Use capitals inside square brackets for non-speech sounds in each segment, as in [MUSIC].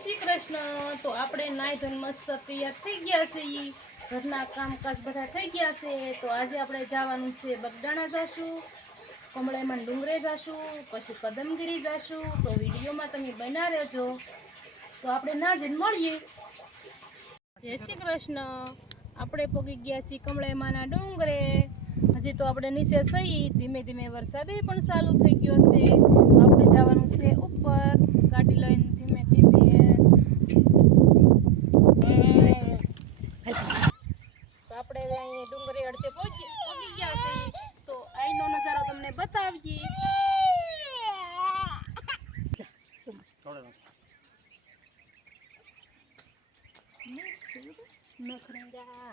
શ્રી કૃષ્ણ. તો આપણે નાય ધન મસ્ત તૈયાર થઈ ગયા છીએ. ઘરના કામકાજ બધા થઈ ગયા છે. તો આજે આપણે જવાનું છે બગદાણા જાશું કમળેમાં ડુંગરે જાશું, પછી કદમગીરી જાશું. તો વિડીયોમાં તમે બના રહેજો. તો આપણે ના જઈને મળીએ. જય શ્રી કૃષ્ણ. આપણે પોગી ગયા છીએ કમળાઈમાના ડુંગરે. હજી તો આપણે નીચે સહી ધીમે ધીમે વરસાદ પણ ચાલુ થઈ ગયો છે. આપણે જવાનું છે ઉપર, ગાડી લઈને ધીમે ધીમે તો આપણે હવે અહીં ડુંગરે અડધે પહોંચી પહોંચી ગયા છીએ તો અહીંનો નજારો તમને બતાવીએ નખરંગા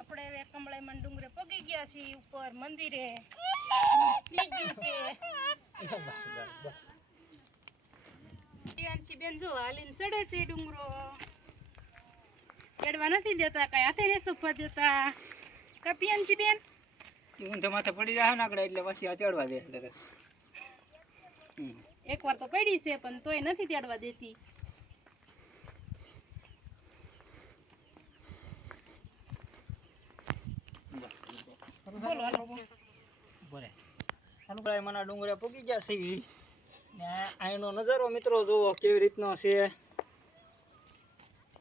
આપણે હવે કમળાઈમાં ડુંગરે પગી ગયા છીએ ઉપર મંદિરે. [LAUGHS] છે બેન જો હાલીને ચડે છે ડુંગરો. ચડવા નથી દેતા કઈ હાથે ને સોફા દેતા. કા પ્રિયાંશી બેન? ઊંધો માથે પડી જાય ને આગળ એટલે પછી આ ચડવા દે. એકવાર તો પડી છે પણ તોય નથી તેડવા દેતી. બોલો હાલો. બરે. અનુકળાય મના ડુંગરે પૂગી ગયા છે ને અહીંનો નજારો મિત્રો જુઓ કેવી રીતનો છે.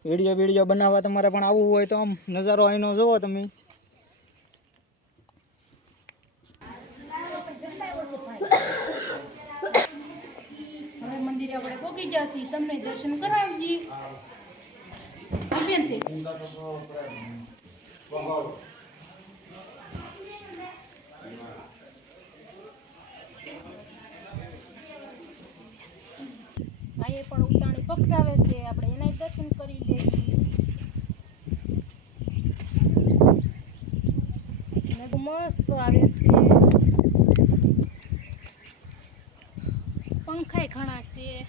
વીડિયો વીડિયો બનાવવા તમારે પણ આવવું હોય તો આમ નજારો અહીંનો જુઓ તમે. તમને દર્શન કરાવીએ છે. પકડાવે છે, આપણે એના દર્શન કરી લઈએ. મસ્ત આવે છે. પંખાય ઘણા છે.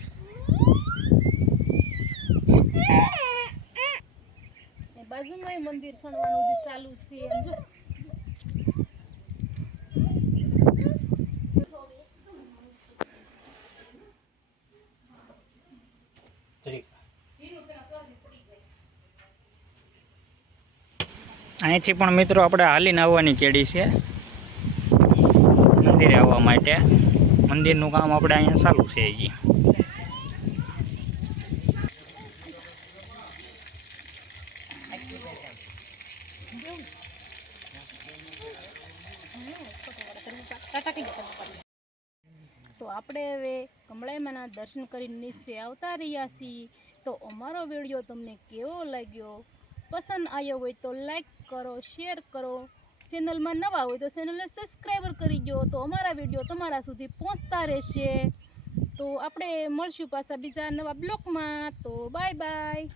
બાજુમાં મંદિર સણવાનું જે ચાલુ છે એમ જો અહીંથી પણ મિત્રો આપણે હાલીને આવવાની કેડી છે. મંદિરે આવવા માટે. મંદિરનું કામ આપણે અહીંયા ચાલુ છે હજી ટાટા કઈ જતા પાડી. તો આપણે હવે કમળાઈમાના દર્શન કરીને નિશ્ચે આવતા રહ્યા છીએ. તો અમારો વીડિયો તમને કેવો લાગ્યો? પસંદ આવ્યો હોય તો લાઈક કરો, શેર કરો. ચેનલમાં નવા હોય તો ચેનલને સબસ્ક્રાઈબર કરી દો. તો અમારા વીડિયો તમારા સુધી પહોંચતા રહેશે. તો આપણે મળશું પાછા બીજા નવા બ્લોગમાં તો બાય બાય.